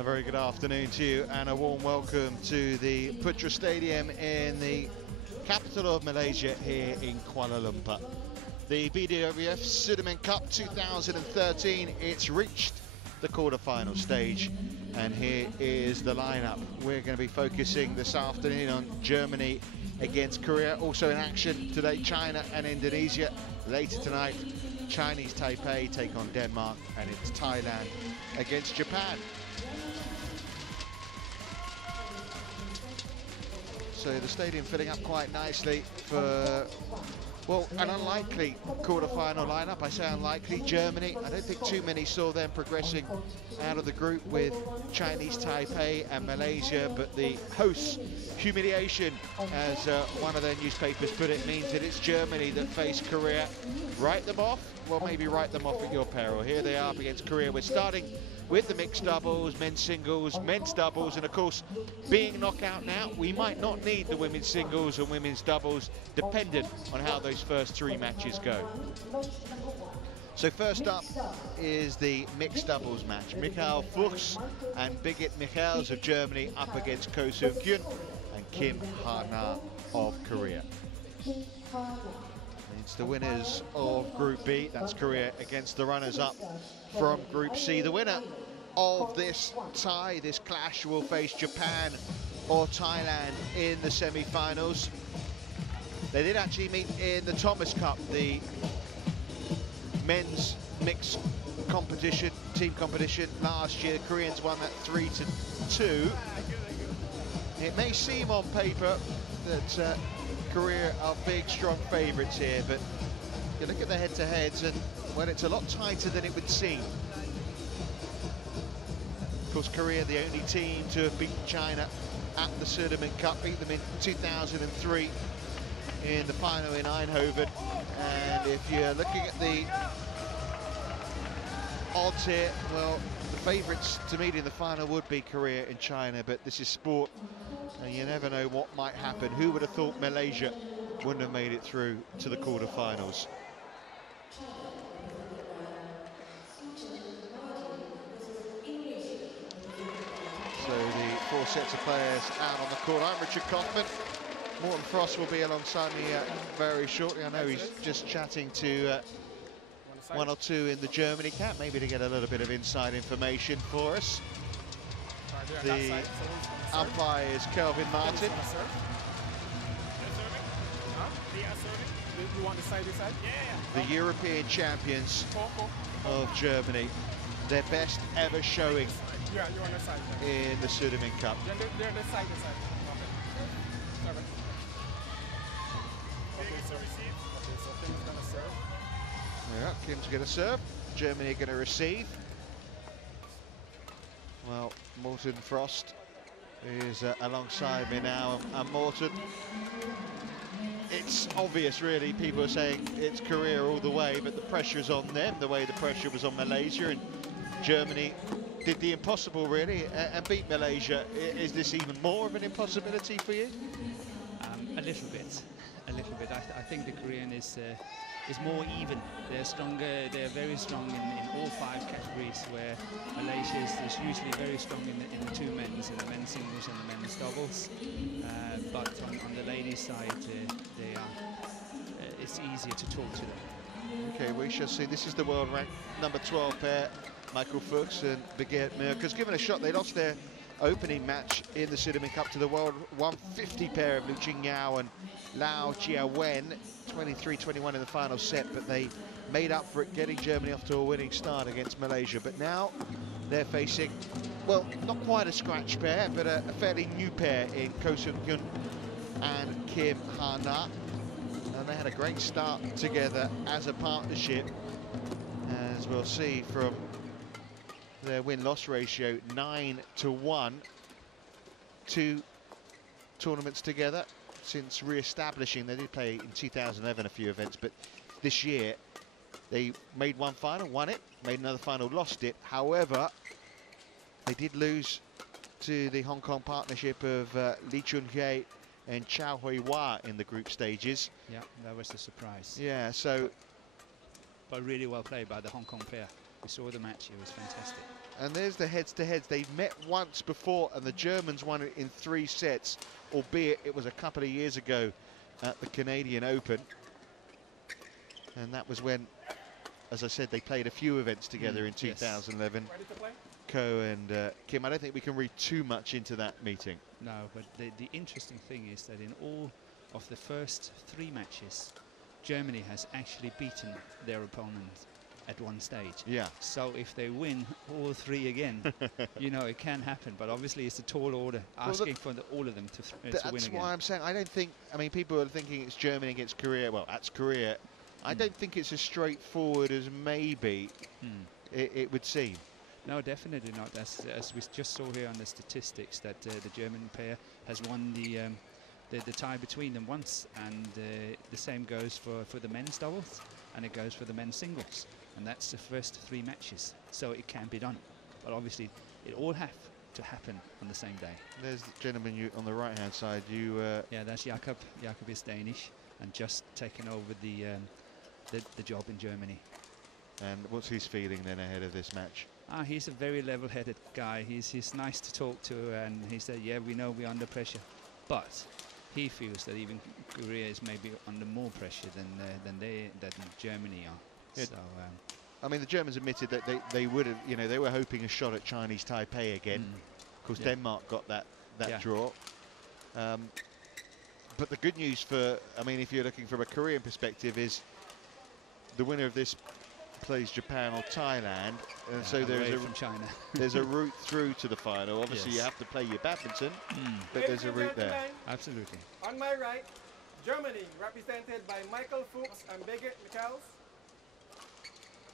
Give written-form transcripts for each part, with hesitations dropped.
A very good afternoon to you and a warm welcome to the Putra Stadium in the capital of Malaysia here in Kuala Lumpur. The BWF Sudirman Cup 2013, it's reached the quarter-final stage, and here is the lineup. We're going to be focusing this afternoon on Germany against Korea. Also in action today, China and Indonesia. Later tonight, Chinese Taipei take on Denmark, and it's Thailand against Japan. So the stadium filling up quite nicely for, well, an unlikely quarter-final lineup. I say unlikely. Germany, I don't think too many saw them progressing out of the group with Chinese Taipei and Malaysia, but the hosts' humiliation, as one of their newspapers put it, means that it's Germany that face Korea. Write them off? Well, maybe write them off at your peril. Here they are up against Korea. We're starting with the mixed doubles, men's singles, men's doubles, and of course, being knockout now, we might not need the women's singles and women's doubles, dependent on how those first three matches go. So first up is the mixed doubles match. M.Fuchs and B.Michels of Germany up against Hyun and Kuala of Korea. It's the winners of Group B, that's Korea, against the runners-up from Group C. The winner of this tie, this clash, will face Japan or Thailand in the semi-finals. They did actually meet in the Thomas Cup, the men's mixed competition, team competition last year. The Koreans won that 3-2. It may seem on paper that Korea are big, strong favourites here, but you look at the head-to-heads and, well, it's a lot tighter than it would seem. Of course, Korea, the only team to have beaten China at the Sudirman Cup, beat them in 2003 in the final in Eindhoven. And if you're looking at the odds here, well, the favourites to meet in the final would be Korea and China, but this is sport, and you never know what might happen. Who would have thought Malaysia wouldn't have made it through to the quarter-finals? So the four sets of players out on the court. I'm Richard Kaufman. Morten Frost will be alongside me very shortly. I know he's just chatting to one or two in the Germany camp, maybe to get a little bit of inside information for us. The umpire is Kelvin Martin. The European champions of Germany, their best ever showing in the Sudirman Cup. Yeah, Kim's going to serve. Germany are going to receive. Well, Morten Frost is alongside me now, and Morten, it's obvious really, people are saying it's Korea all the way, but the pressure's on them, the way the pressure was on Malaysia, and Germany did the impossible really and beat Malaysia. Is this even more of an impossibility for you? A little bit. I think the Korean is more even. They're stronger. They're very strong in all five categories, where Malaysia is usually very strong in the two men's, in the men's singles and the men's doubles. But on the ladies' side, they are. It's easier to talk to them. Okay, we shall see. This is the world ranked number 12 pair, M.Fuchs and Birgit, because given a shot, they lost their opening match in the Sudirman Cup to the world 150 pair of Lu Jingyao and Lau Jiawen, 23-21 in the final set, but they made up for it, getting Germany off to a winning start against Malaysia. But now they're facing, well, not quite a scratch pair, but a fairly new pair in Hyun and Kuala. And they had a great start together as a partnership, as we'll see from their win-loss ratio, 9-1. 2 tournaments together since re-establishing. They did play in 2011 a few events, but this year they made one final, won it, made another final, lost it. However, they did lose to the Hong Kong partnership of Lee Chun-hye and Chow Hui-hwa in the group stages. Yeah, that was a surprise. Yeah, so... But really well played by the Hong Kong pair. We saw the match, it was fantastic. And there's the heads-to-heads. They've met once before, and the Germans won it in 3 sets, albeit it was a couple of years ago at the Canadian Open. And that was when, as I said, they played a few events together in 2011. Yes. Ko and Kim, I don't think we can read too much into that meeting. No, but the interesting thing is that in all of the first 3 matches, Germany has actually beaten their opponent at one stage. Yeah. So if they win all 3 again, you know, it can happen. But obviously it's a tall order, asking for all of them to win again. That's why I'm saying I don't think, I mean, people are thinking it's Germany against Korea. Well, that's Korea. I don't think it's as straightforward as maybe it would seem. No, definitely not. As we just saw here on the statistics, that the German pair has won the tie between them once, and the same goes for the men's doubles, and it goes for the men's singles, and that's the first 3 matches. So it can be done, but obviously it all have to happen on the same day. There's the gentleman on the right-hand side. Yeah, that's Jakob. Jakob is Danish and just taken over the job in Germany. And what's his feeling then ahead of this match? He's a very level-headed guy. He's nice to talk to, and he said, yeah, we know we're under pressure, but he feels that even Korea is maybe under more pressure than Germany are. Yeah. So, I mean, the Germans admitted that they would have, you know, they were hoping a shot at Chinese Taipei again. Of course, Denmark got that draw. But the good news for, I mean, if you're looking from a Korean perspective, is the winner of this plays Japan or Thailand, and so there's a route through to the final. Obviously, you have to play your badminton, but there's a route there. Absolutely. On my right, Germany, represented by M.Fuchs and B.Michels.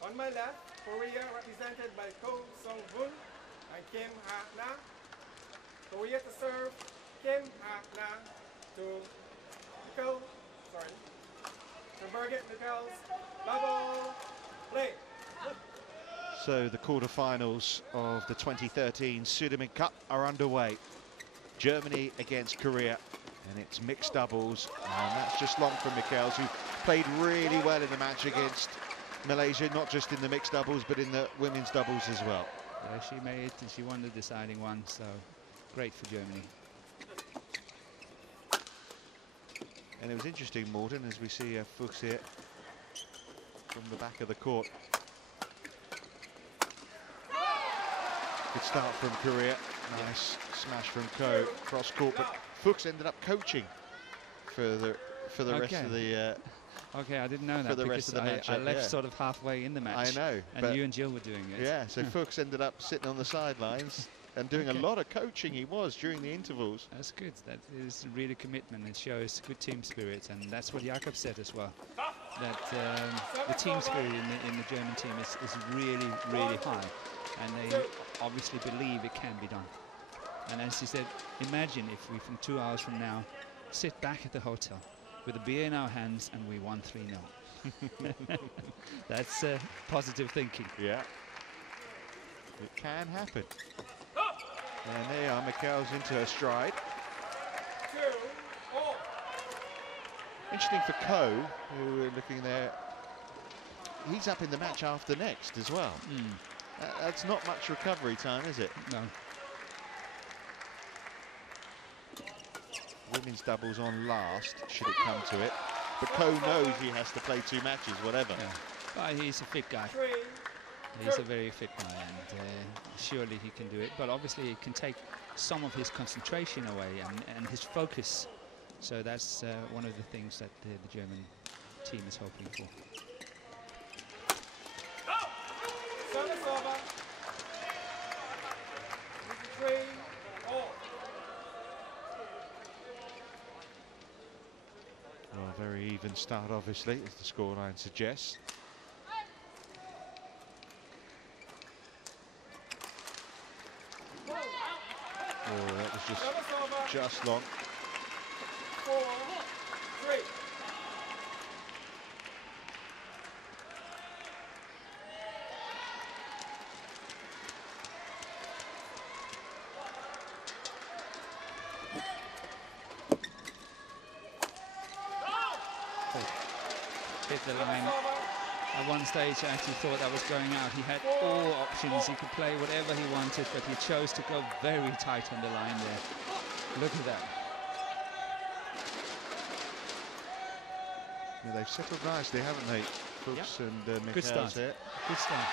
On my left, Korea, represented by Ko Sung-hoon and Kim Ha-na. Korea to serve, Kim Ha-na to Birgit-Michels. Bubble, play. So the quarterfinals of the 2013 Sudirman Cup are underway. Germany against Korea, and it's mixed doubles, and that's just long from Michels, who played really well in the match against Malaysia, not just in the mixed doubles, but in the women's doubles as well. Yeah, she made it, and she won the deciding one, so great for Germany. And it was interesting, Morten, as we see Fuchs here from the back of the court. Good start from Korea. Nice smash from Ko cross court, but Fuchs ended up coaching for the rest of the. Okay, I didn't know that, for the rest of the match. I left sort of halfway in the match. I know, and you and Jill were doing it. Yeah, so Fuchs ended up sitting on the sidelines and doing a lot of coaching. He was during the intervals. That's good. That is really commitment. It shows good team spirit, and that's what Jakob said as well. That the team spirit in the German team is really, really high, and they obviously believe it can be done. And as he said, imagine if we, from 2 hours from now, sit back at the hotel with a beer in our hands and we won 3-0. That's positive thinking. Yeah, it can happen. And there you are, Michels into her stride. Interesting for Ko, who we're looking there. He's up in the match after next as well. That's not much recovery time, is it? No. Women's doubles on last, should it come to it. But Ko knows he has to play 2 matches, whatever. Yeah. But he's a fit guy. He's a very fit guy, and surely he can do it. But obviously it can take some of his concentration away and his focus. So that's one of the things that the German team is hoping for. Well, very even start, obviously, as the scoreline suggests. Oh, that was just long. 4-3. Hit the line At one stage, I actually thought that was going out. He had all options. He could play whatever he wanted, but he chose to go very tight on the line there. Look at that. Yeah, they've settled nicely, haven't they? Fuchs and Good Michels start. here. Good start.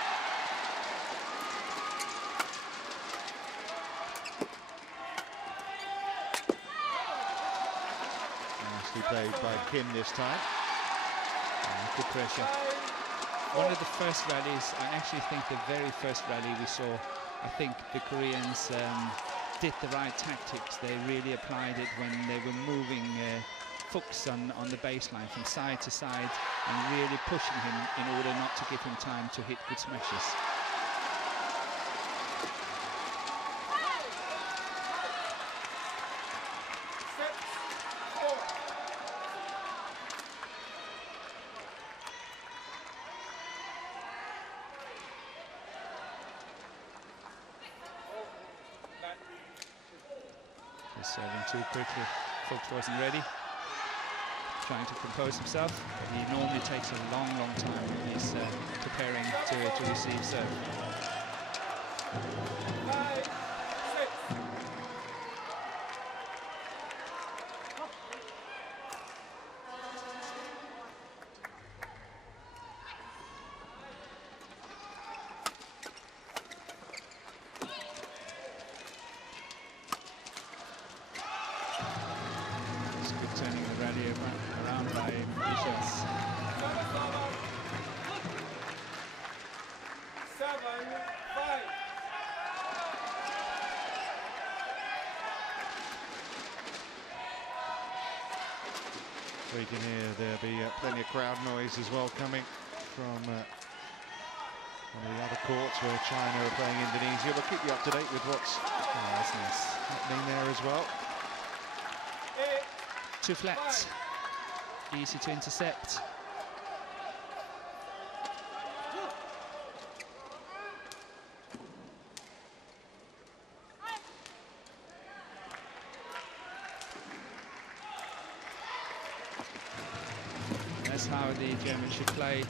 Nicely played by Kim this time. Good pressure. One of the first rallies, I actually think the very first rally we saw, I think the Koreans did the right tactics. They really applied it when they were moving Fuchs on the baseline from side to side and really pushing him in order not to give him time to hit good smashes. Serving too quickly. Fuchs wasn't ready. Trying to compose himself, but he normally takes a long time when he's preparing to receive serve. Turning the rally around by B.Michels. 7-5. We can hear there'll be plenty of crowd noise as well coming from one of the other courts where China are playing Indonesia. We'll keep you up to date with what's happening there as well. Too flat, easy to intercept. That's how the Germans should play.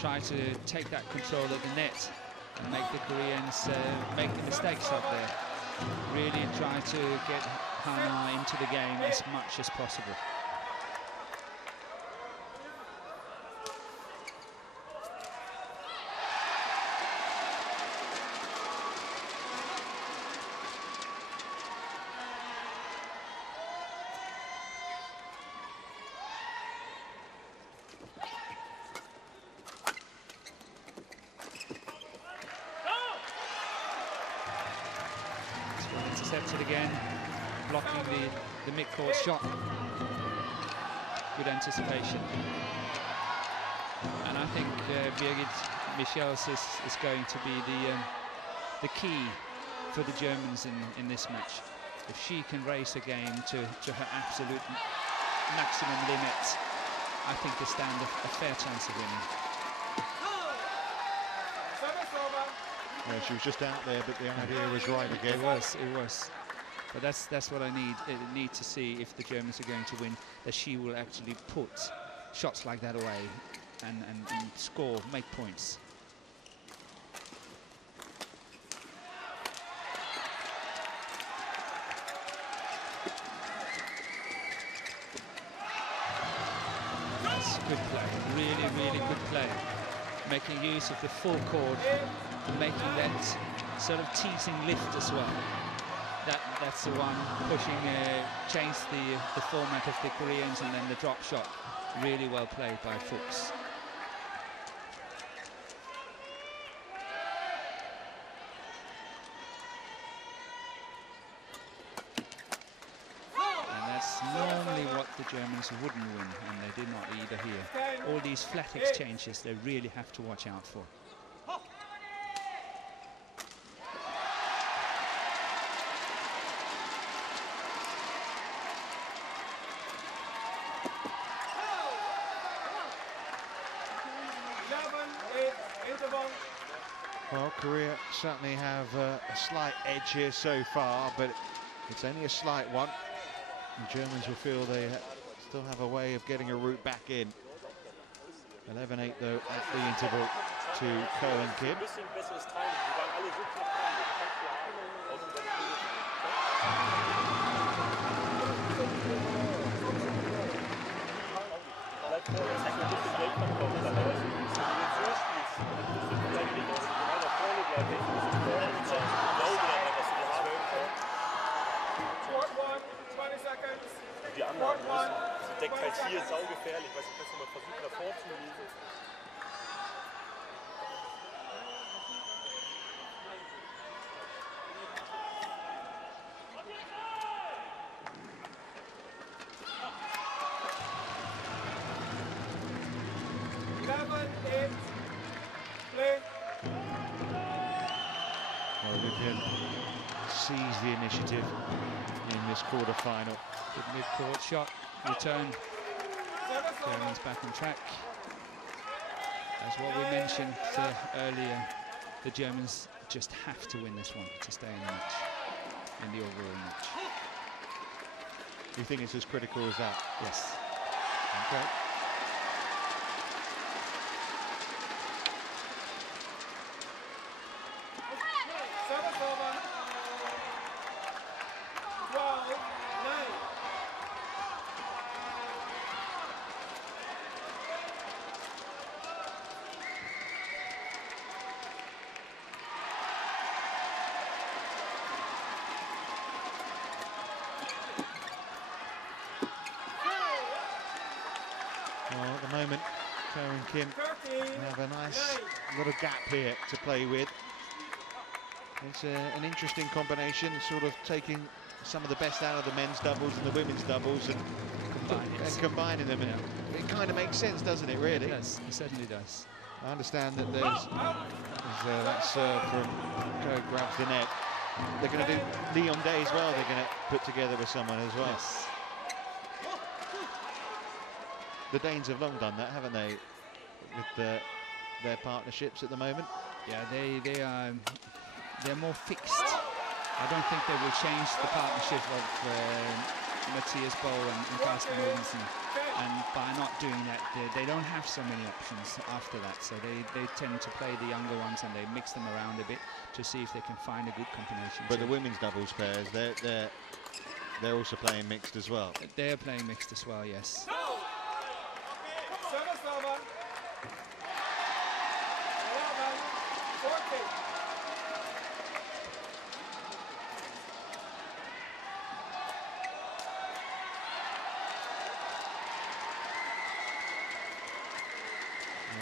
Try to take that control of the net and make the Koreans make the mistakes up there. Really try to get Hyun into the game as much as possible. Intercepted again, blocking the mid-court shot. Good anticipation. And I think B.Michels is going to be the key for the Germans in this match. If she can raise the game to her absolute maximum limit, I think they stand a fair chance of winning. Yeah, she was just out there, but the idea was right again. It was. But that's what I need to see if the Germans are going to win, that she will actually put shots like that away and score, make points. That's good play, really good play. Making use of the full court, making that sort of teasing lift as well. That's the one pushing, change the format of the Koreans, and then the drop shot. Really well played by Fuchs. And that's normally what the Germans wouldn't win, and they did not either here. All these flat exchanges they really have to watch out for. Well, Korea certainly have a slight edge here so far, but it's only a slight one. The Germans will feel they still have a way of getting a route back in. 11-8 though at the interval to Ko and Kim. Die anderen, sie deckt halt hier saugefährlich, weil sie kannst du mal versuchen, davor zu lesen. Well, we can seize the initiative in this quarter-final. Good mid-court shot, return. Germans back on track. As what we mentioned earlier, the Germans just have to win this one to stay in the match, in the overall match. You think it's as critical as that? Yes. Okay. Well, at the moment, Ko and Kim have a nice little gap here to play with. It's an interesting combination, sort of taking some of the best out of the men's doubles and the women's doubles and combining them. And it kind of makes sense, doesn't it, really? It does, it certainly does. I understand that there's that serve from Ko grabs the net. They're going to do Li-Ning Day as well, they're going to put together with someone as well. Yes. The Danes have long done that, haven't they, with their partnerships at the moment? Yeah, they're more fixed. I don't think they will change the partnership of Matthias Bo and Carsten Mogensen. And by not doing that, they don't have so many options after that. So they tend to play the younger ones and they mix them around a bit to see if they can find a good combination. But the women's doubles pairs, they're also playing mixed as well. They're playing mixed as well, yes.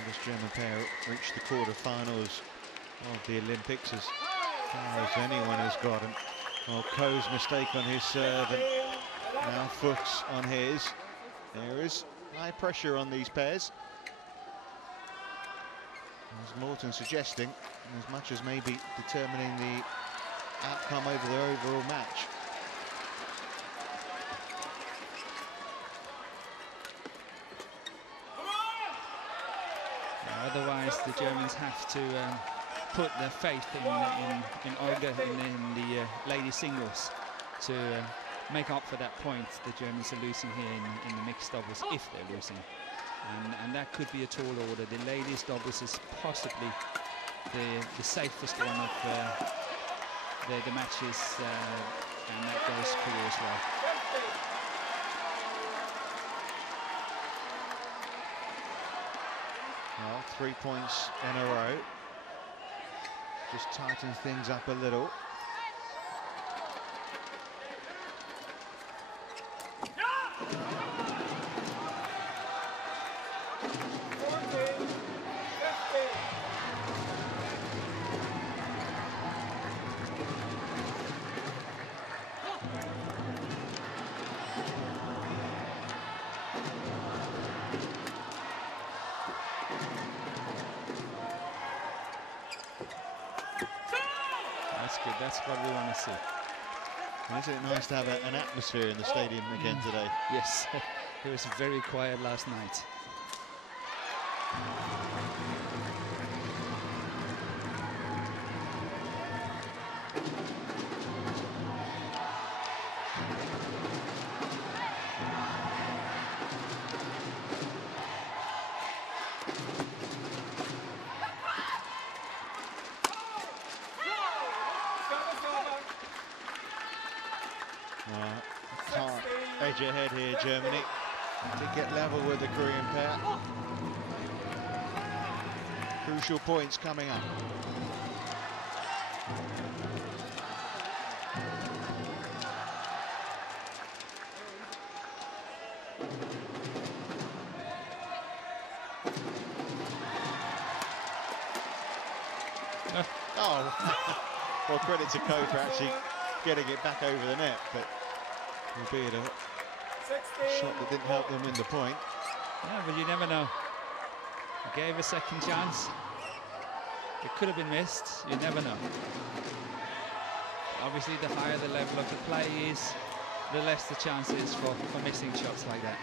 This German pair reached the quarter-finals of the Olympics as far as anyone has gotten. Well, Ko's mistake on his serve and now Fuchs on his. There is high pressure on these pairs. As Morton suggesting, as much as maybe determining the outcome over the overall match. Otherwise, the Germans have to put their faith in Olga in the ladies singles to make up for that point. The Germans are losing here in the mixed doubles, if they're losing. And that could be a tall order. The ladies doubles is possibly the safest one of the matches, and that goes Korea as well. Well, 3 points in a row. Just tightens things up a little. That's what we want to see. Isn't it nice to have an atmosphere in the stadium again today? Yes, it was very quiet last night. ahead here, Germany, to get level with the Korean pair. Crucial points coming up. Oh, well, credit to Ko for actually getting it back over the net, but albeit a shot that didn't help them win the point. Yeah, but you never know. He gave a second chance. It could have been missed. You never know. Obviously, the higher the level of the play is, the less the chance is for missing shots like that.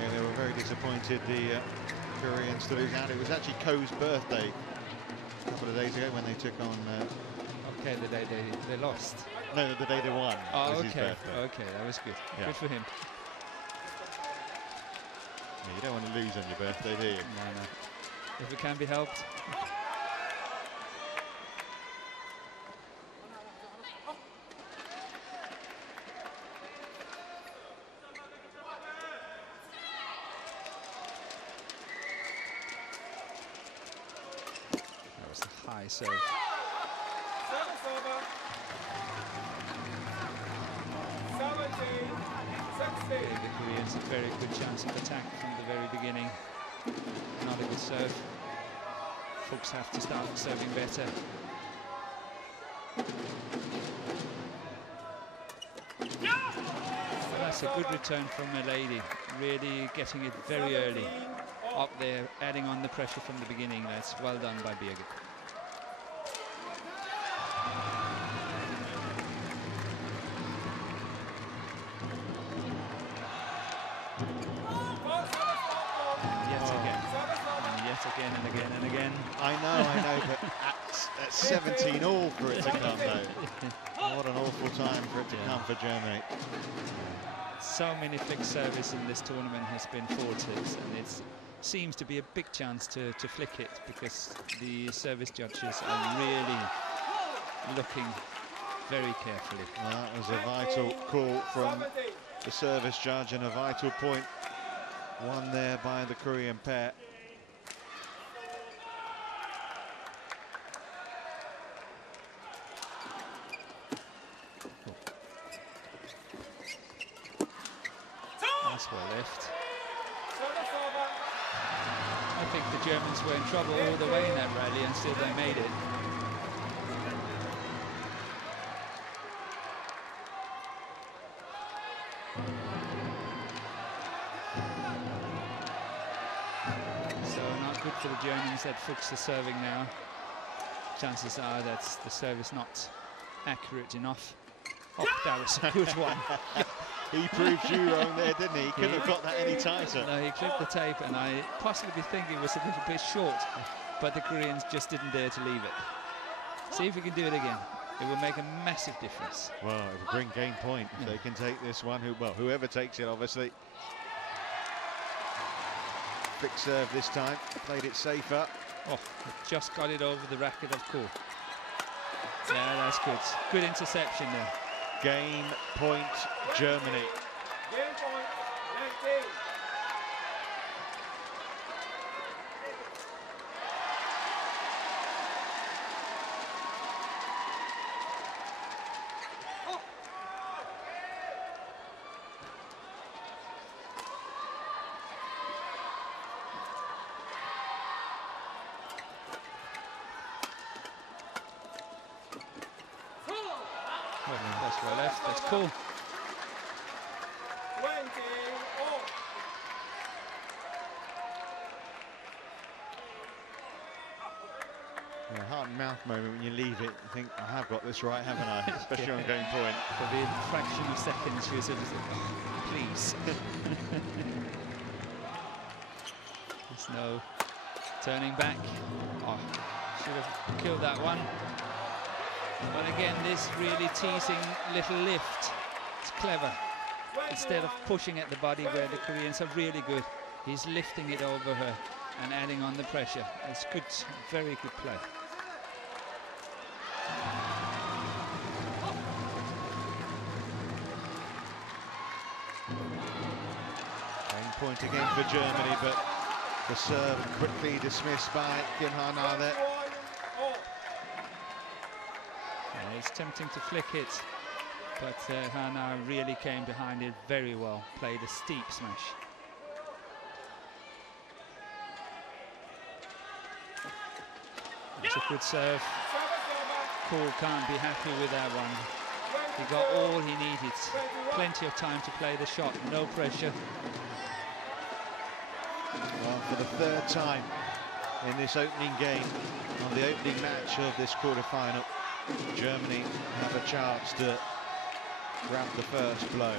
Yeah, they were very disappointed, the Koreans, to lose out. It was actually Ko's birthday a couple of days ago when they took on... Okay, the day they lost. No, the day they won. Oh, was okay. his birthday. Okay, that was good. Yeah. Good for him. Yeah, you don't want to lose on your birthday, do you? No, no. If it can be helped. That was a high serve. The Koreans a very good chance of attack from the very beginning. Not a good serve. Fuchs have to start serving better. Well, that's a good return from a lady. Really getting it very early. Up there, adding on the pressure from the beginning. That's well done by Birgit. Again and again and again. I know, but at 17 all for it to come, though. What an awful time for it to come for Germany. So many flick service in this tournament has been faulted, and it seems to be a big chance to flick it, because the service judges are really looking very carefully. Well, that was a vital call from the service judge, and a vital point won there by the Korean pair. Well left. I think the Germans were in trouble all the way in that rally, and still they made it. So not good for the Germans that Fuchs is serving now. Chances are that the serve is not accurate enough. Oh, that was a good one. He proved you wrong there, didn't he? He couldn't have got that any tighter. No, he clipped the tape, and I possibly think it was a little bit short, but the Koreans just didn't dare to leave it. See if we can do it again. It will make a massive difference. Well, it will bring game point if they can take this one. Whoever takes it, obviously. Quick serve this time, played it safer. Oh, just got it over the racket of Ko. Yeah, that's good. Good interception there. Game point, Germany. Game point, 19. That's well left, that's cool. 20 all. Yeah, heart and mouth moment when you leave it. You think, I have got this right, haven't I? Especially on game point. For the fraction of seconds, you sort of think, oh, please. There's no turning back. Oh, should have killed that one. But again, this really teasing little lift, it's clever. Instead of pushing at the body where the Koreans are really good, he's lifting it over her and adding on the pressure. It's good, very good play. Game point again for Germany, but the serve quickly dismissed by Hyun there. It's tempting to flick it, but Hana really came behind it very well, played a steep smash. It's a good serve. Kool can't be happy with that one. He got all he needed. Plenty of time to play the shot, no pressure. Well, for the third time in this opening game, on the opening match of this quarter-final, Germany have a chance to grab the first blow.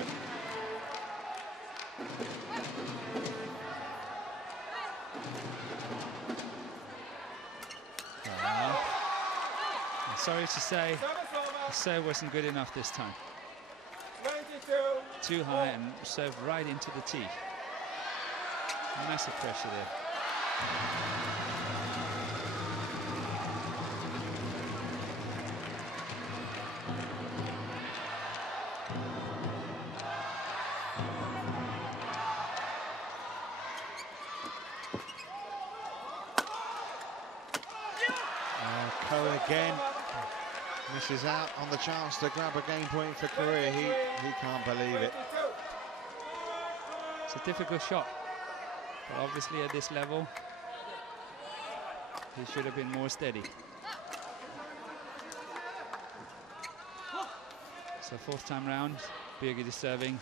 I'm sorry to say, the serve wasn't good enough this time. Too high and served right into the tee. Massive pressure there. Again, misses out on the chance to grab a game point for Korea. He can't believe it. It's a difficult shot, but obviously at this level, he should have been more steady. So fourth time round, Birgit is serving.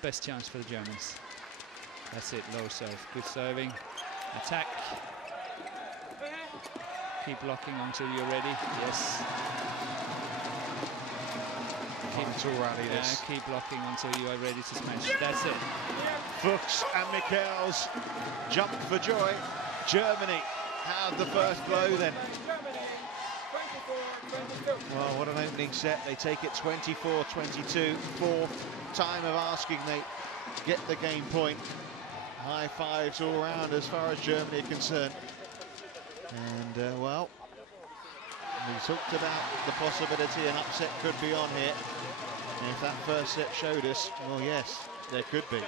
Best chance for the Germans. That's it, low serve, good serving. Attack. Keep blocking until you're ready. Yes. Keep blocking until you are ready to smash. That's it. Fuchs and Michels jump for joy. Germany have the first blow then. Well, what an opening set. They take it 24-22. Fourth time of asking, they get the game point. High fives all around as far as Germany are concerned. And, well, we talked about the possibility an upset could be on here. And if that first set showed us, well, yes, there could be.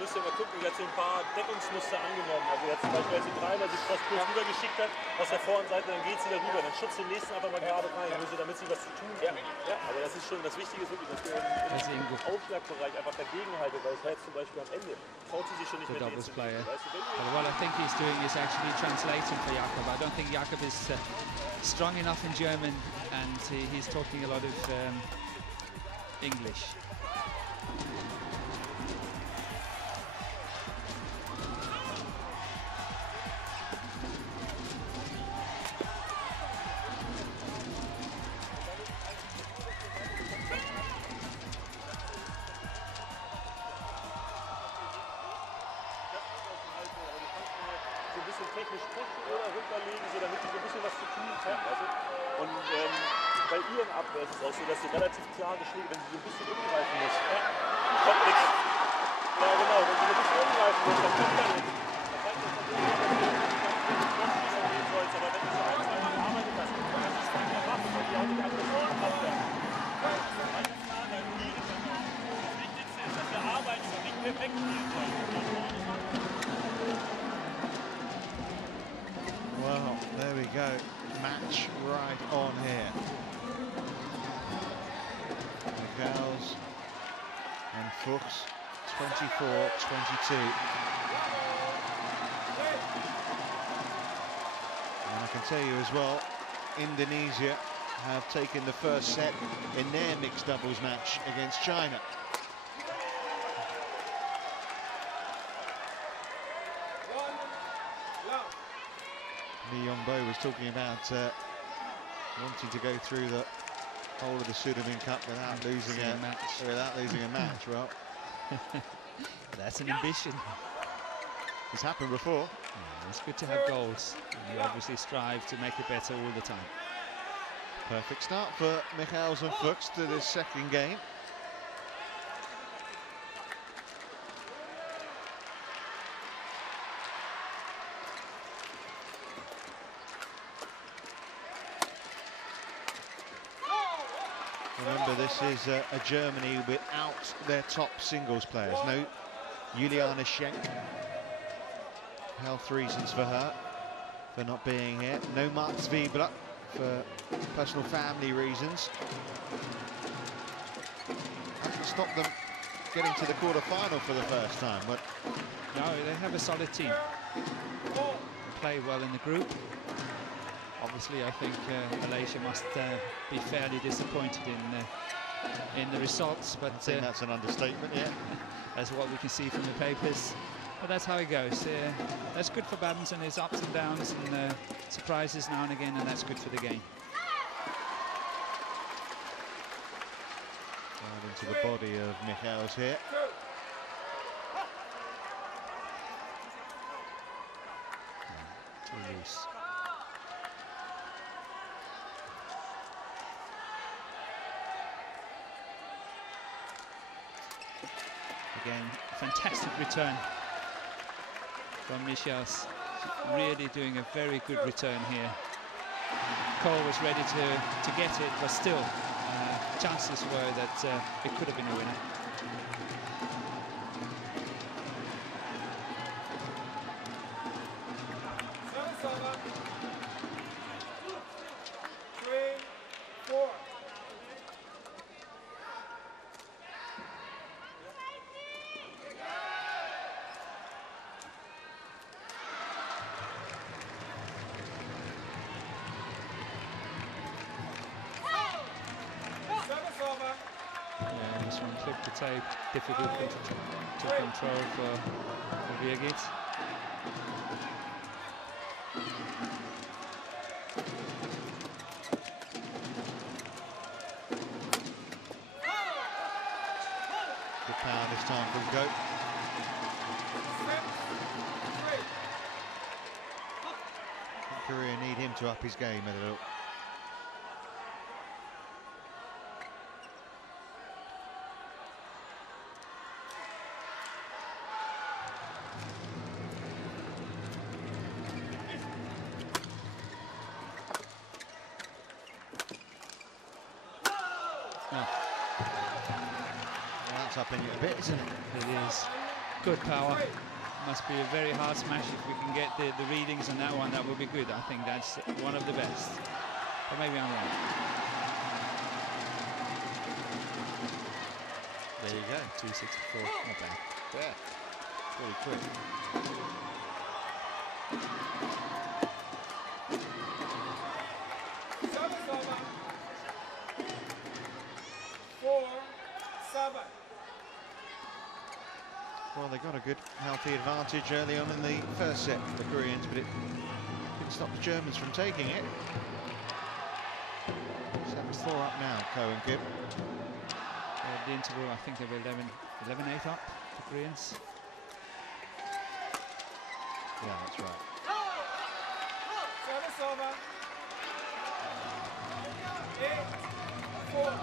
Müssen wir gucken, jetzt ein paar Deckungsmuster angenommen. Also jetzt zum Beispiel, als sie dreimal sich fast kurz rübergeschickt hat, aus der Vorhandseite, dann geht sie da rüber. Dann schubst den nächsten einfach mal gerade rein, damit sie was zu tun hat. Ja, aber das ist schon, das Wichtige ist wirklich, dass wir im Aufschlagbereich einfach dagegen halten, weil es jetzt zum Beispiel am Ende traut sie sich schon nicht mehr zu nehmen. What I think he's doing is actually translating for Jakob. I don't think Jakob is strong enough in German, and he's talking a lot of English. Well, there we go. Match right on here. Michels and Fuchs, 24-22. And I can tell you as well, Indonesia have taken the first set in their mixed doubles match against China. Li-Ning was talking about wanting to go through the whole of the Sudirman Cup without losing a match. Well, that's an ambition. It's happened before. Yeah, it's good to have goals. And you obviously strive to make it better all the time. Perfect start for Michels and Fuchs to this second game. Remember, this is a Germany without their top singles players. No Juliana Schenk. Health reasons for her, for not being here. No Mark Zwiebler for personal family reasons. Hasn't stopped them getting to the quarter-final for the first time, but no, they have a solid team. They play well in the group. Obviously, I think Malaysia must be fairly disappointed in the results, but I think that's an understatement. Yeah, that's what we can see from the papers. But that's how it goes. That's good for badminton. There's ups and downs and surprises now and again, and that's good for the game. Right into the body of Michels here. Too loose. Again, fantastic return from Michels. Really doing a very good return here. Cole was ready to get it, but still, chances were that it could have been a winner. Clip the tape, difficult to control for Birgit. Good power this time from Goat. Korea need him to up his game a little. Upping it a bit, isn't it? It is. Good power. Must be a very hard smash. If we can get the readings on that one, that would be good. I think that's one of the best. But maybe I'm wrong. There you go. 264. Not bad. Yeah. Very quick. Well, they got a good, healthy advantage early on in the first set, the Koreans, but it didn't stop the Germans from taking it. 7-4 up now, Ko and Kip. The interval, I think they were 11-8 up, the Koreans. Yeah, that's right. Service over. 8-4.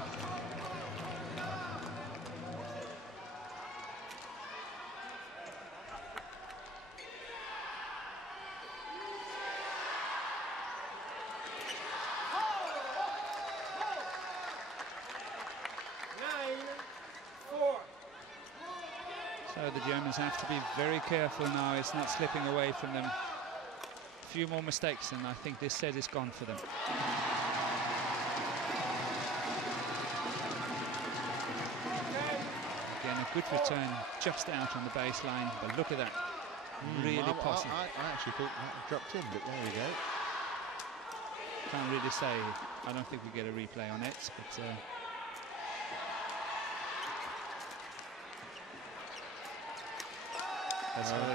So the Germans have to be very careful now. It's not slipping away from them. A few more mistakes and I think this set is gone for them. Again, a good return just out on the baseline, but look at that. Really possible. I actually thought that dropped in, but there we go. Can't really say. I don't think we get a replay on it, but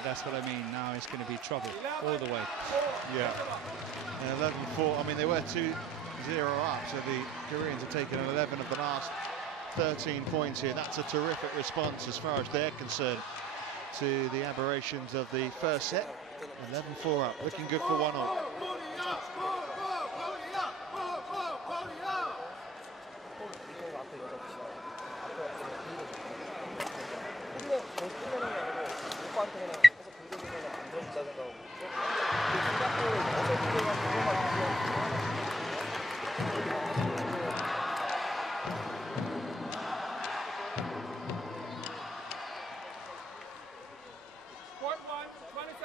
that's what I mean. Now it's going to be trouble all the way. Yeah. 11-4. I mean, they were 2-0 up, so the Koreans have taken 11 of the last 13 points here. That's a terrific response as far as they're concerned to the aberrations of the first set. 11-4 up, looking good for 1-all.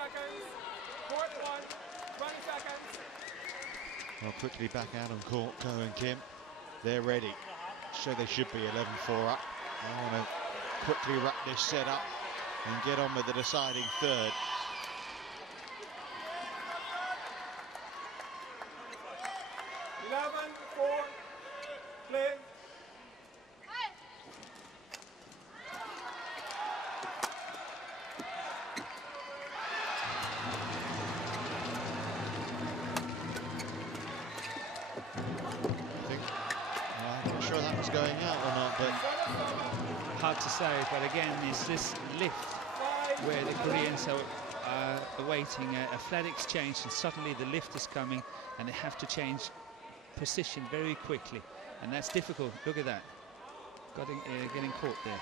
seconds. Court 1, 20 seconds. Well, quickly back out on court, Ko and Kim. They're ready. So they should be 11-4 up. I want to quickly wrap this set up and get on with the deciding third. Play. I'm not sure that was going out or not, but hard to say. But again, it's this lift where the Koreans are awaiting a flat exchange, and suddenly the lift is coming, and they have to change position very quickly, and that's difficult. Look at that, getting caught there.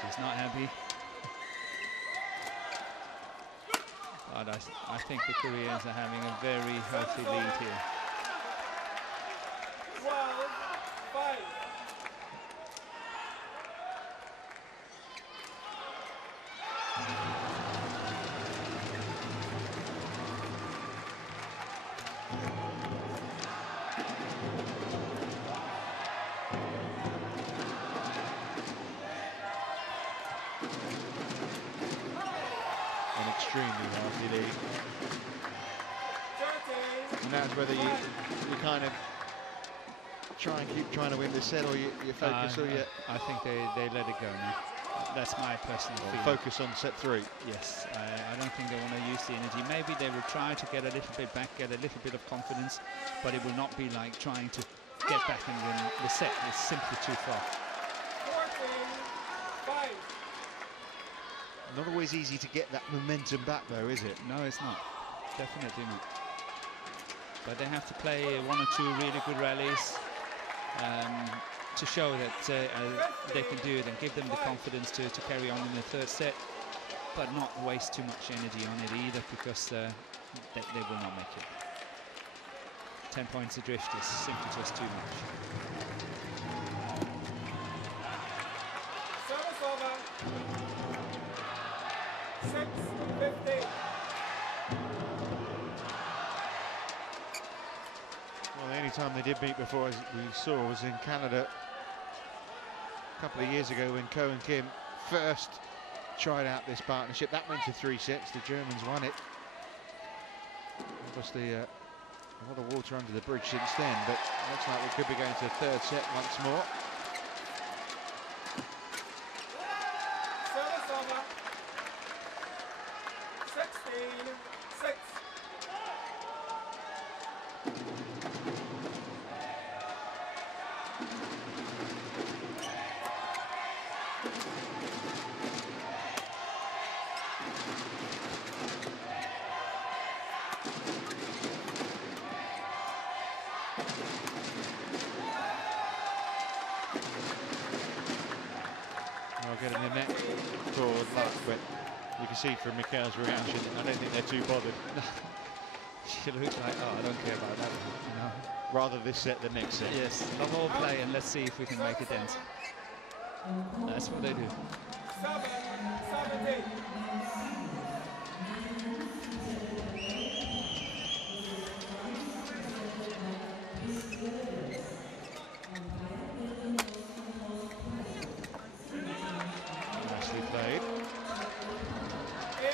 She's not happy. But I think the Koreans are having a very healthy lead here. 12-5. Extremely healthy lead. And that's whether you kind of try and keep trying to win the set, or you focus, or you... I think they let it go now. That's my personal feeling. Focus on set 3. Yes, I don't think they want to use the energy. Maybe they will try to get a little bit back, get a little bit of confidence, but it will not be like trying to get back and win the set. It's simply too far. 14-5. Not always easy to get that momentum back, though, is it? No, it's not. Definitely not. But they have to play 1 or 2 really good rallies to show that they can do it, and give them the confidence to carry on in the third set, but not waste too much energy on it either, because they will not make it. 10 points adrift is simply just too much. Service over. 6-15. Well, the only time they did meet before, as we saw, was in Canada a couple of years ago when Ko and Kim first tried out this partnership. That went to 3 sets. The Germans won it. Obviously, a lot of water under the bridge since then, but it looks like we could be going to the third set once more. Service over. 16-6. Getting the net forward back, but you can see from Michael's reaction, I don't think they're too bothered. She looks like, oh, I don't care about that. You know? Rather this set than next set. Yes, no more play, and let's see if we can make a dent. That's what they do. 7-17. Nicely played. 8-17.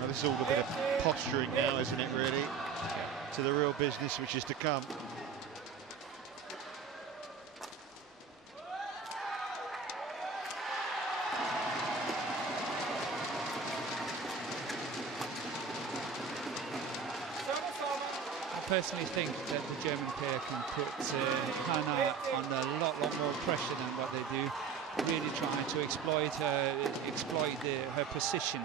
Now this is all a bit of posturing now, isn't it, really? To the real business which is to come. I personally think that the German pair can put Hyun under a lot more pressure than what they do. Really trying to exploit her position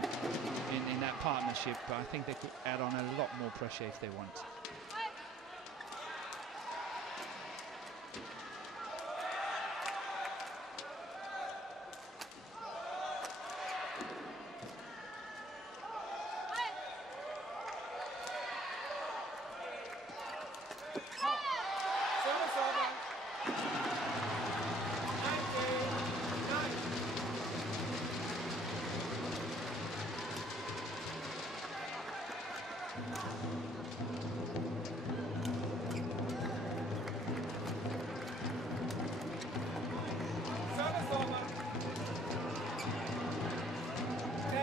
in that partnership. But I think they could add on a lot more pressure if they want. Service over. 19-9. Service over. 10-19.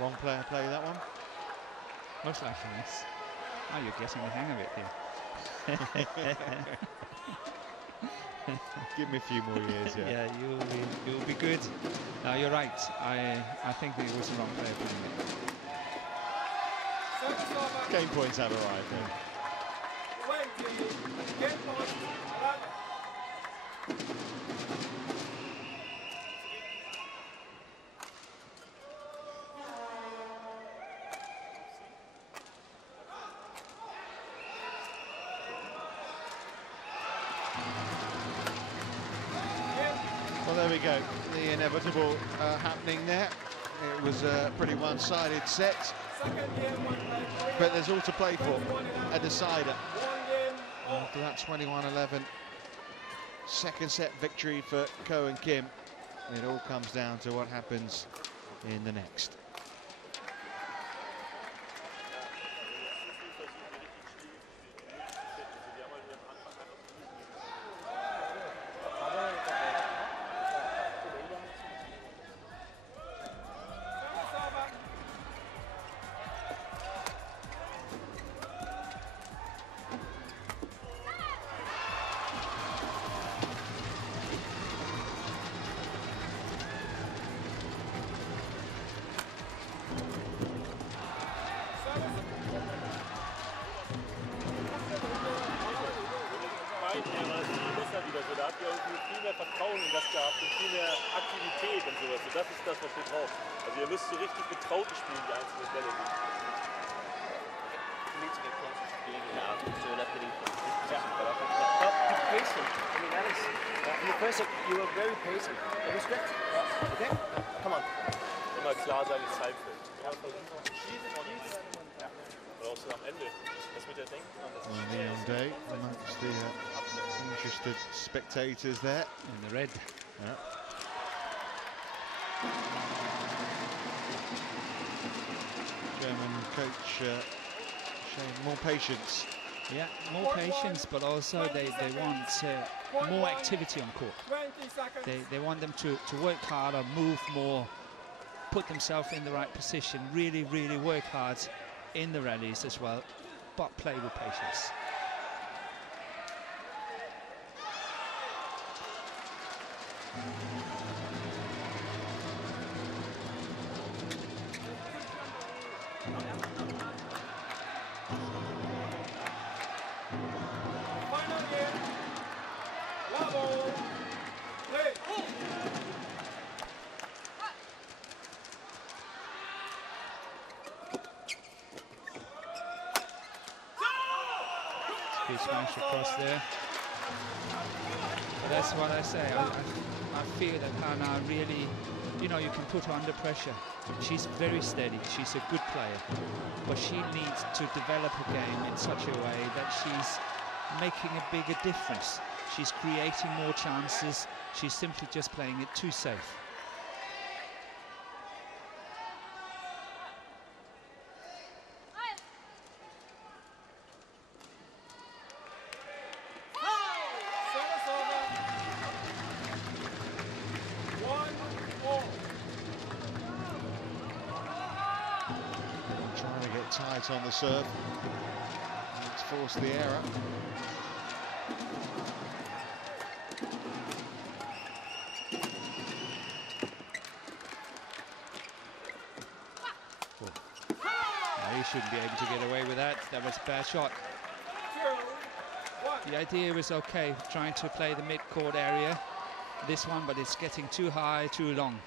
Wrong player play that one. Most likely, yes. Oh, you're getting the hang of it here. Give me a few more years, yeah. Yeah, you'll be good. No, you're right. I think it was the wrong player playing it. Game points have arrived then. 20. Game point. 11. Well, there we go. The inevitable happening there. It was a pretty one-sided set, but there's all to play for. A decider. After that 21-11 second set victory for Ko and Kim, it all comes down to what happens in the next. Das ist das, was wir brauchen. Also ihr müsst so richtig betraut spielen, die einzelnen Bälle. You need to get closer to being out, so you're not getting position. But you're patient. I mean, that is. In the first set, you were very patient. I respect. Okay? Come on. Immer klar seine Zeit für. Ja, brauchst du am Ende. Das mit der Denken an das Neon Day amongst the interested spectators there. In the red. Yeah. German coach showing more patience. Yeah, more patience, but also they want more activity on court. They want them to work harder, move more, put themselves in the right position, really work hard in the rallies as well, but play with patience. Smash across there. But that's what I say. I feel that Hannah really, you know, you can put her under pressure. She's very steady. She's a good player, but she needs to develop her game in such a way that she's making a bigger difference. She's creating more chances. She's simply just playing it too safe. Tight on the serve. It's forced the error. shouldn't be able to get away with that. That was a bad shot. 2-1. The idea was okay, trying to play the mid-court area, this one, but it's getting too high, too long.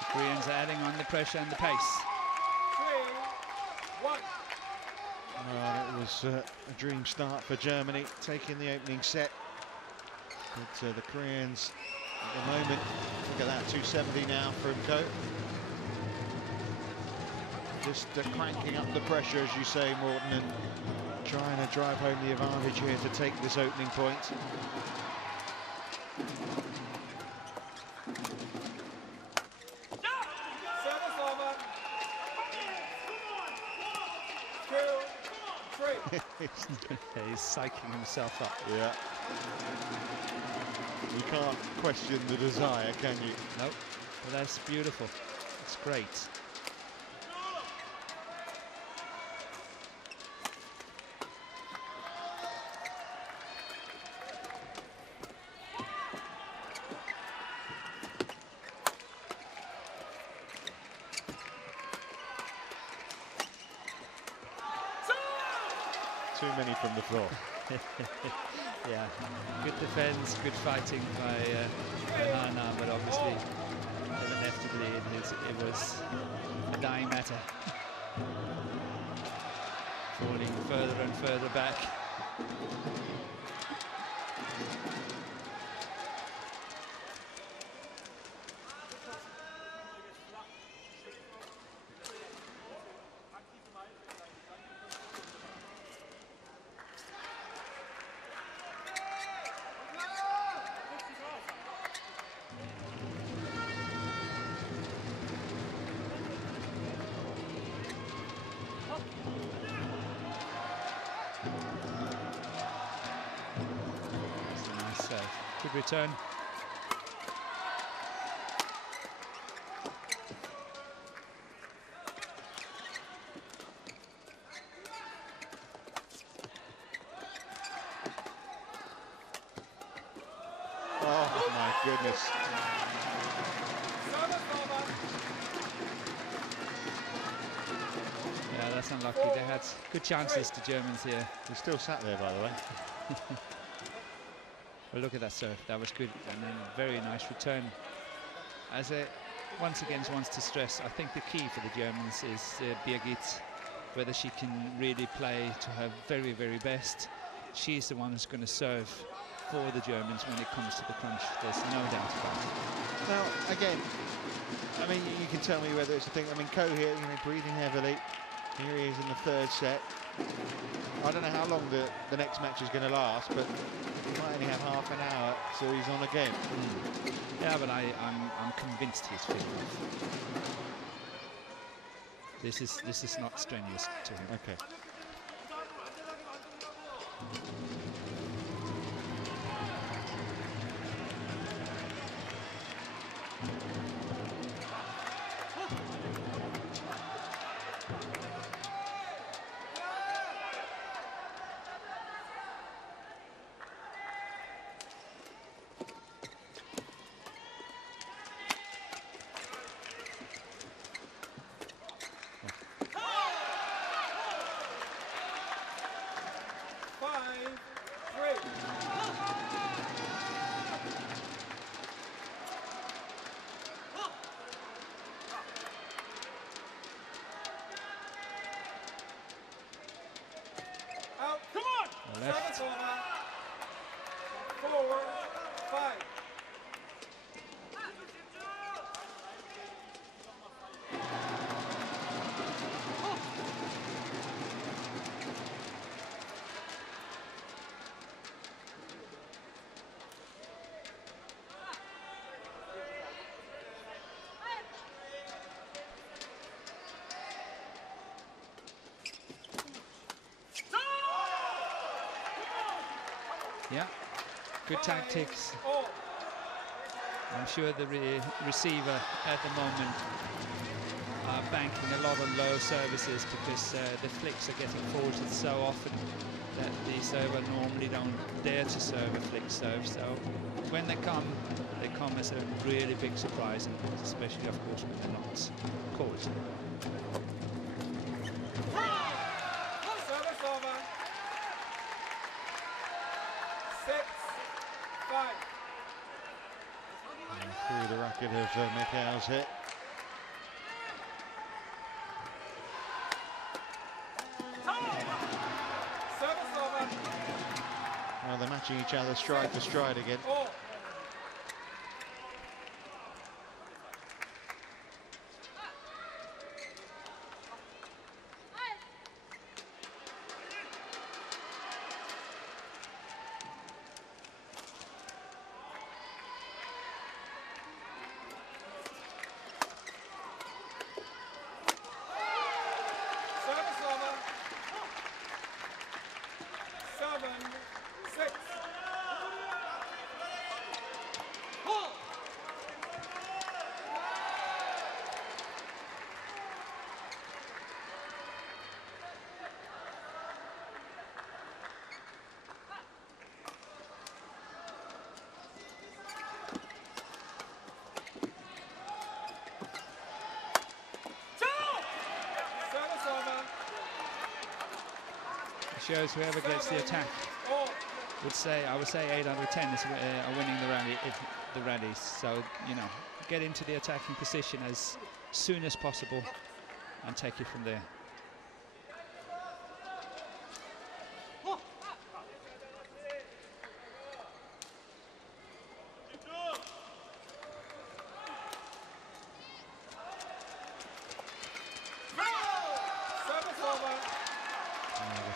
The Koreans are adding on the pressure and the pace. 3-1. Well, it was a dream start for Germany, taking the opening set. But the Koreans, at the moment, look at that, 270 now from Ko. Just cranking up the pressure, as you say, Morten, and trying to drive home the advantage here to take this opening point. Service over. 2-3. He's psyching himself up. Yeah. You can't question the desire, can you? Nope. Well, that's beautiful. It's great. Too many from the floor. Yeah, good defense, good fighting by Hana, but obviously inevitably it was a dying matter. Falling further and further back. Good return. Oh my goodness. Yeah, that's unlucky. They had good chances, the Germans here. He still sat there, by the way. Well, look at that serve. That was good, and then very nice return. As once again wants to stress, I think the key for the Germans is Birgit, whether she can really play to her very, very best. She's the one who's going to serve for the Germans when it comes to the crunch. There's no doubt about it. Now, again, I mean, you can tell me whether it's a thing. I mean, Ko here, breathing heavily. Here he is in the third set. I don't know how long the next match is going to last, but he might only have half an hour, so he's on again. Yeah, but I'm convinced he's fit enough. This is not strenuous to him. Okay. Left. 4-5. Yeah, good tactics. I'm sure the receiver at the moment banking a lot on low services because the flicks are getting faulted so often that the server normally don't dare to serve a flick serve. So when they come as a really big surprise, and especially, of course, when they're not caught. Service over. 6-5. Through the racket of Michels here. Service over. Well, they're matching each other stride for stride again. Oh. Shows whoever gets the attack would say, I would say 8 out of 10 is are winning the rally, the rallies. So, you know, get into the attacking position as soon as possible and take it from there.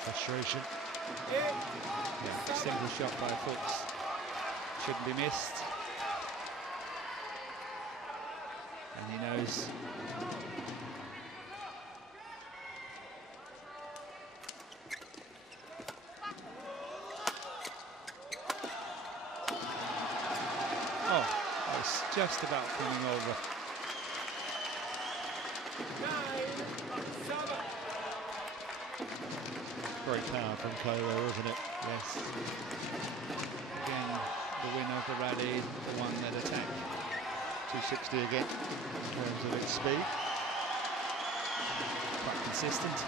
Frustration. Yeah, single shot by Fuchs. Shouldn't be missed. And he knows. Oh, that was just about coming over. Great power from Kuala, wasn't it? Yes. Again, the winner of the rally, the one that attacked. 260 again in terms of its speed. Quite consistent.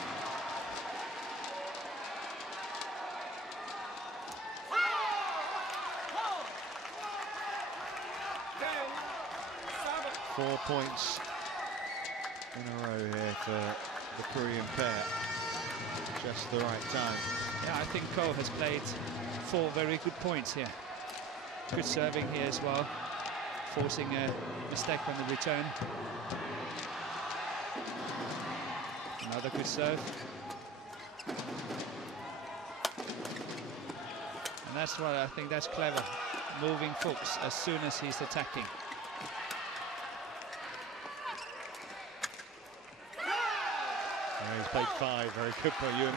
Four points in a row here for the Korean pair. Just the right time. Yeah, I think Ko has played 4 very good points here. Good serving here as well, forcing a mistake on the return. Another good serve. And that's what I think that's clever, moving Fuchs as soon as he's attacking. He's played 5, very good for you.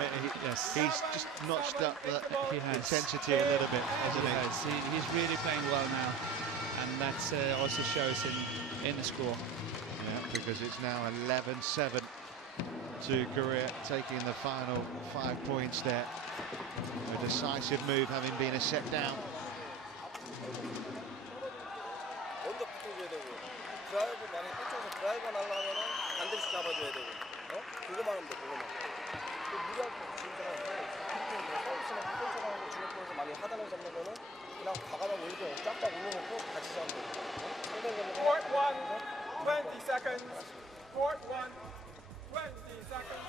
Yes. He's just notched up the intensity a little bit, hasn't he? He's really playing well now, and that also shows in the score. Yeah, because it's now 11-7 to Korea, taking the final 5 points there. A decisive move, having been a set down. 그거만 하면 돼, 그거만. 무리할 거 진짜 서비스나 포인트라는 거 중요해서 많이 하단을 잡는 거는 그냥 과감하게 이렇게 쫙쫙 올려놓고 같이 잡는 거. Court 1, 20 seconds. Court 1, 20 seconds.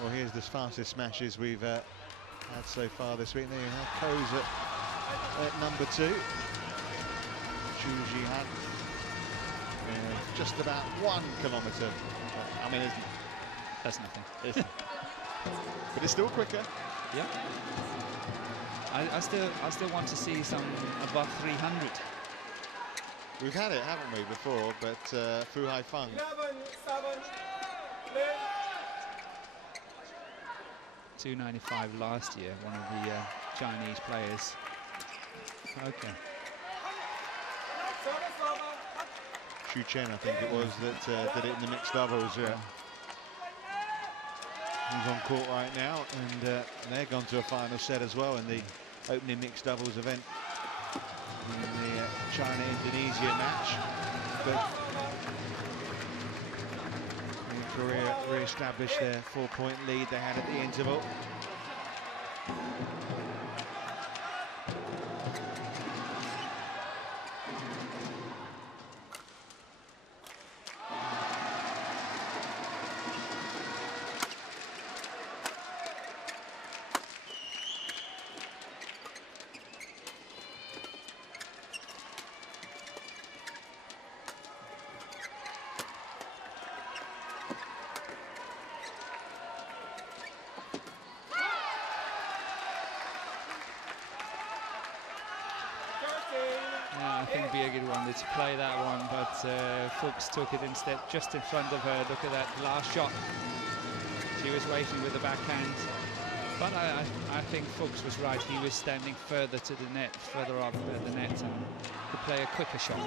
Well, here's the fastest smashes we've had so far this week. There you have Ko's at number 2. Chu had just about 1 kilometre. I mean, That's nothing. But it's still quicker. Yeah. I still want to see some above 300. We've had it, haven't we, before? But Fu Haifeng 11-7. 295 last year, one of the Chinese players. Okay. Xu Chen, I think it was, that did it in the mixed doubles. Yeah. He's on court right now, and they're gone to a final set as well in the opening mixed doubles event in the China-Indonesia match. But Korea re-established their 4-point lead they had at the interval. I think Birgit wanted to play that one, but Fuchs took it instead just in front of her. Look at that last shot. She was waiting with the backhand. But I think Fuchs was right. He was standing further to the net, further up the net, and could play a quicker shot.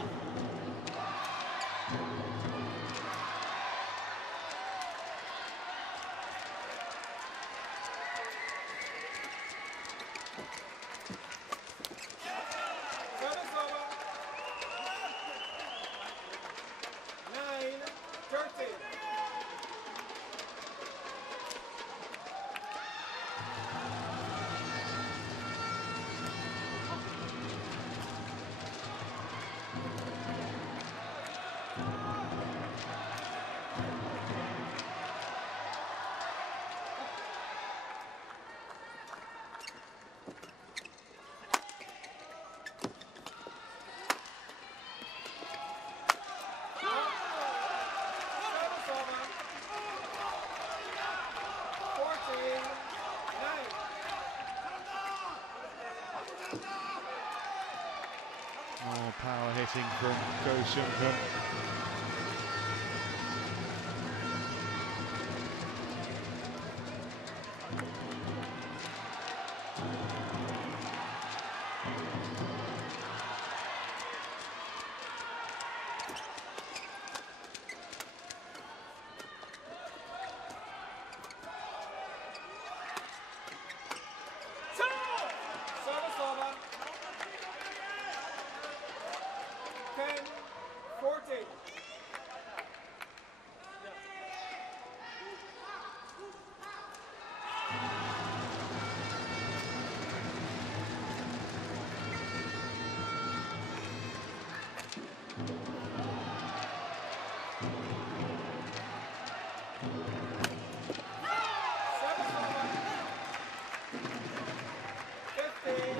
More power hitting from Go Seung-Hoon.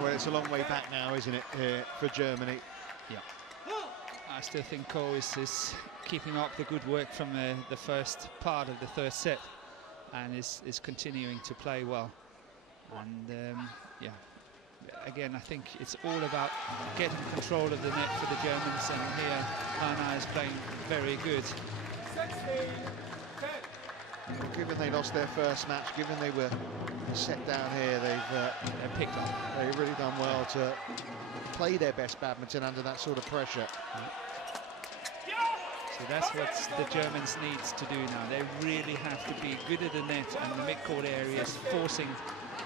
Well, it's a long way back now, isn't it, for Germany? Yeah. I still think Ko is keeping up the good work from the first part of the third set, and is continuing to play well. And yeah, again, I think it's all about getting control of the net for the Germans, and here Hana is playing very good. Given they lost their first match, given they were set down here, they've picked up. They've really done well to play their best badminton under that sort of pressure. So that's what the Germans need to do now. They really have to be good at the net and the mid-court areas, forcing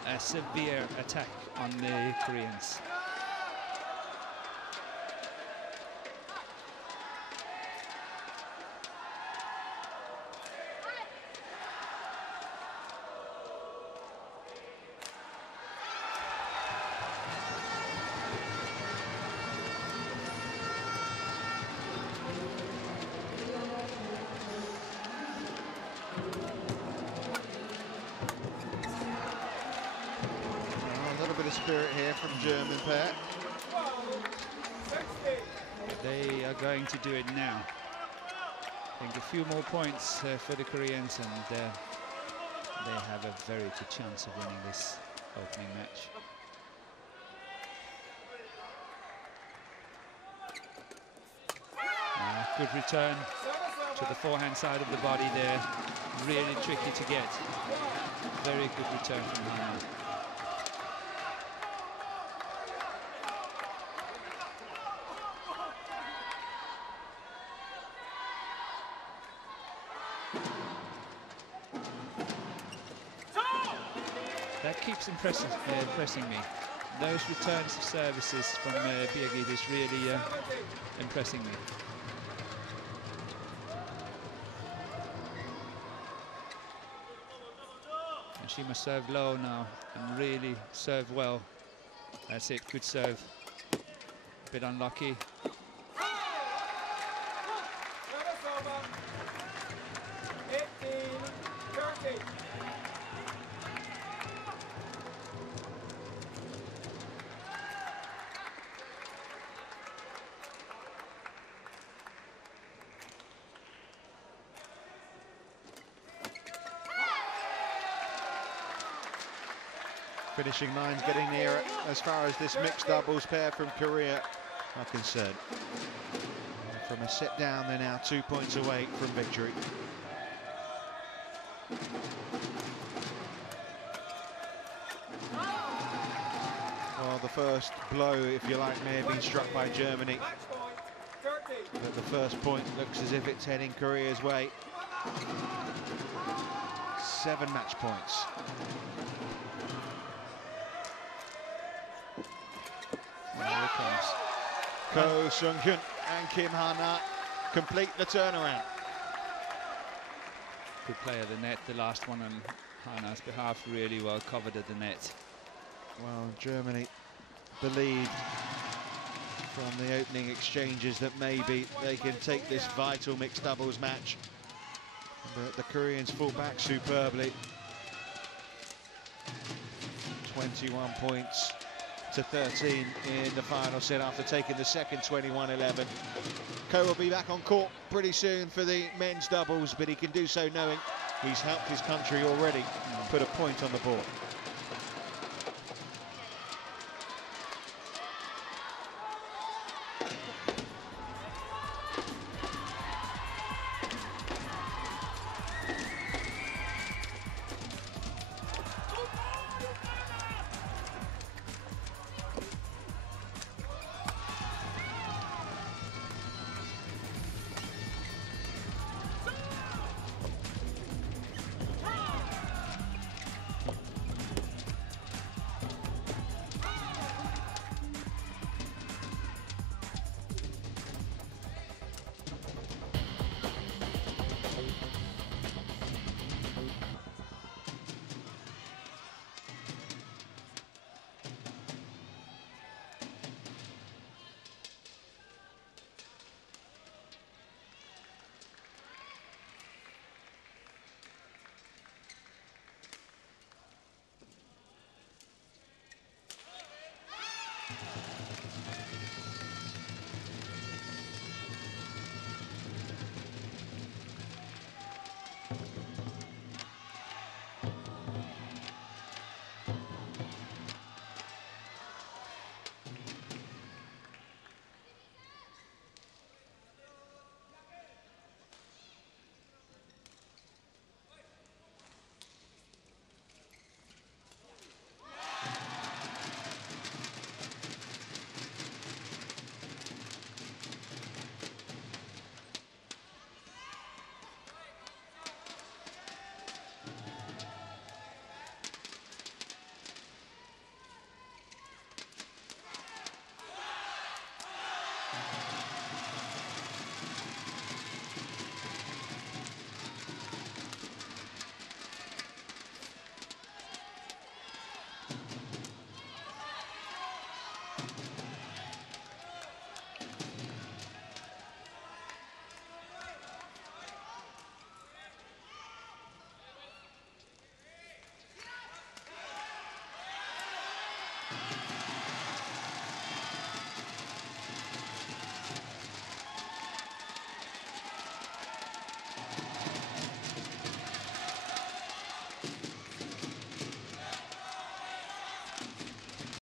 a severe attack on the Koreans. Spirit here from German pair. They are going to do it now. I think a few more points for the Koreans, and they have a very good chance of winning this opening match. Good return to the forehand side of the body there. really tricky to get. Very good return from Hyun. That keeps impressing me. Those returns of services from Birgit is really impressing me. And she must serve low now and really serve well. That's it, good serve. A bit unlucky. Finishing line's getting nearer as far as this mixed doubles pair from Korea are concerned. From a set down, they're now 2 points away from victory. Well, the first blow, if you like, may have been struck by Germany. But the first point looks as if it's heading Korea's way. 7 match points. Here it comes. Ko Sung-hyun and Kim Ha-na complete the turnaround. Good play at the net, the last one on Ha-na's behalf, really well covered at the net. Well, Germany believed from the opening exchanges that maybe they can take this vital mixed doubles match. But the Koreans fought back superbly. 21 points to 13 in the final set after taking the second 21-11. Ko will be back on court pretty soon for the men's doubles, but he can do so knowing he's helped his country already put a point on the board.